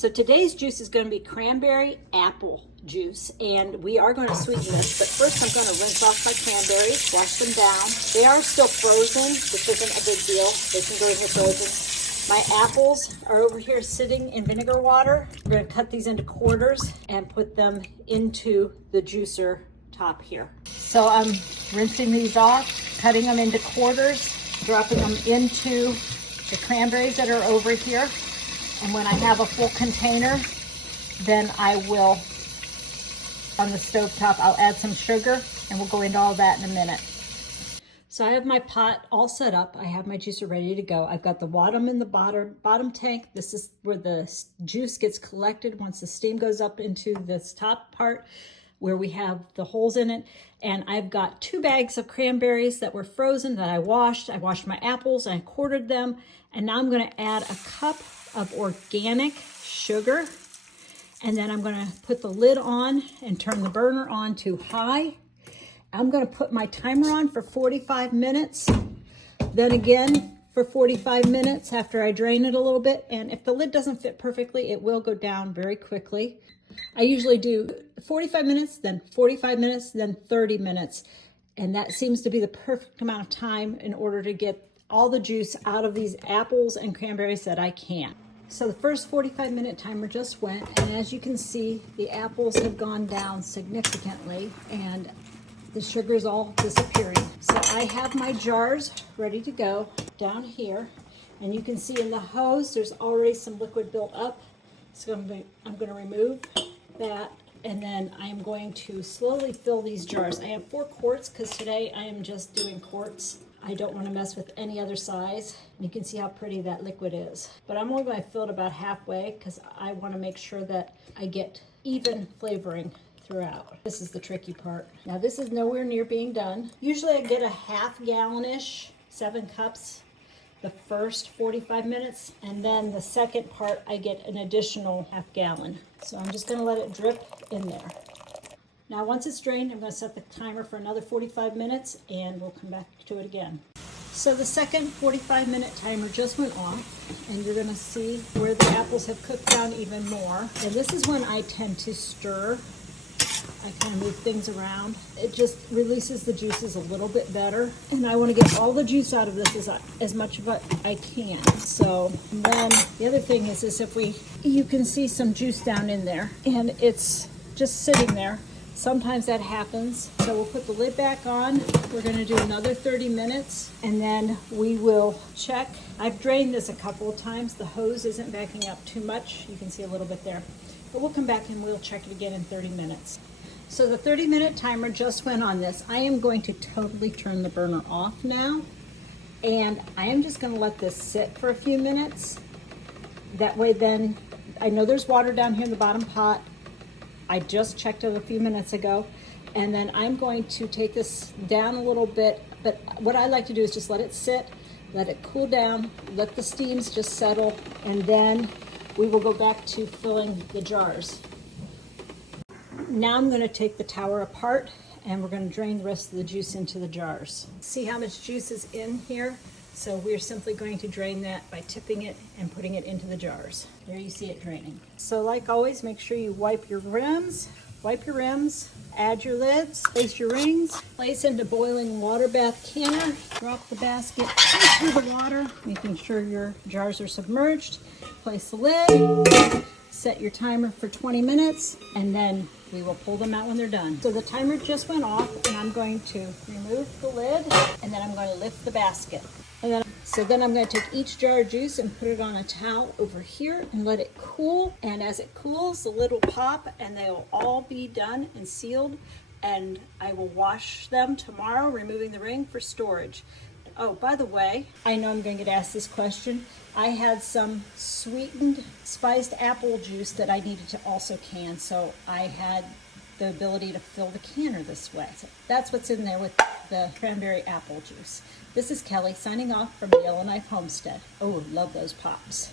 So today's juice is going to be cranberry apple juice, and we are going to sweeten this, but first I'm going to rinse off my cranberries, wash them down. They are still frozen. This isn't a big deal. They can go in the frozen. My apples are over here sitting in vinegar water. We're going to cut these into quarters and put them into the juicer top here. So I'm rinsing these off, cutting them into quarters, dropping them into the cranberries that are over here. And when I have a full container, then I will, on the stovetop, I'll add some sugar, and we'll go into all that in a minute. So I have my pot all set up. I have my juicer ready to go. I've got the water in the bottom tank. This is where the juice gets collected once the steam goes up into this top part where we have the holes in it. And I've got 2 bags of cranberries that were frozen that I washed. I washed my apples, I quartered them, and now I'm gonna add a cup of organic sugar. And then I'm gonna put the lid on and turn the burner on to high. I'm gonna put my timer on for 45 minutes. Then again for 45 minutes after I drain it a little bit. And if the lid doesn't fit perfectly, it will go down very quickly. I usually do 45 minutes, then 45 minutes, then 30 minutes. And that seems to be the perfect amount of time in order to get all the juice out of these apples and cranberries that I can. So the first 45-minute timer just went, and as you can see, the apples have gone down significantly and the sugar is all disappearing. So I have my jars ready to go down here, and you can see in the hose there's already some liquid built up. So I'm going to remove that, and then I'm going to slowly fill these jars. I have 4 quarts because today I am just doing quarts. I don't want to mess with any other size. You can see how pretty that liquid is. But I'm only going to fill it about halfway because I want to make sure that I get even flavoring throughout. This is the tricky part. Now this is nowhere near being done. Usually I get a half gallon-ish, 7 cups, the first 45 minutes. And then the second part I get an additional half gallon. So I'm just going to let it drip in there. Now once it's drained, I'm going to set the timer for another 45 minutes and we'll come back to it again. So the second 45-minute timer just went off, and you're going to see where the apples have cooked down even more. And this is when I tend to stir. I kind of move things around. It just releases the juices a little bit better. And I want to get all the juice out of this as much of it I can. So then the other thing is if you can see some juice down in there and it's just sitting there. Sometimes that happens. So we'll put the lid back on. We're going to do another 30 minutes and then we will check. I've drained this a couple of times. The hose isn't backing up too much. You can see a little bit there. But we'll come back and we'll check it again in 30 minutes. So the 30-minute timer just went on this. I am going to totally turn the burner off now. And I am just going to let this sit for a few minutes. That way then, I know there's water down here in the bottom pot. I just checked it a few minutes ago, and then I'm going to take this down a little bit, but what I like to do is just let it sit, let it cool down, let the steams just settle, and then we will go back to filling the jars. Now I'm going to take the tower apart, and we're going to drain the rest of the juice into the jars. See how much juice is in here? So we're simply going to drain that by tipping it and putting it into the jars. There you see it draining. So like always, make sure you wipe your rims, add your lids, place your rings, place into boiling water bath canner, drop the basket into the water, making sure your jars are submerged, place the lid, set your timer for 20 minutes, and then we will pull them out when they're done. So the timer just went off, and I'm going to remove the lid, and then I'm going to lift the basket. So then I'm going to take each jar of juice and put it on a towel over here and let it cool. And as it cools, the lid will pop and they'll all be done and sealed. And I will wash them tomorrow, removing the ring for storage. Oh, by the way, I know I'm going to get asked this question. I had some sweetened spiced apple juice that I needed to also can. So I had the ability to fill the canner this way. So that's what's in there with the cranberry apple juice. This is Kelly signing off from Yellowknife Homestead. Oh, love those pops.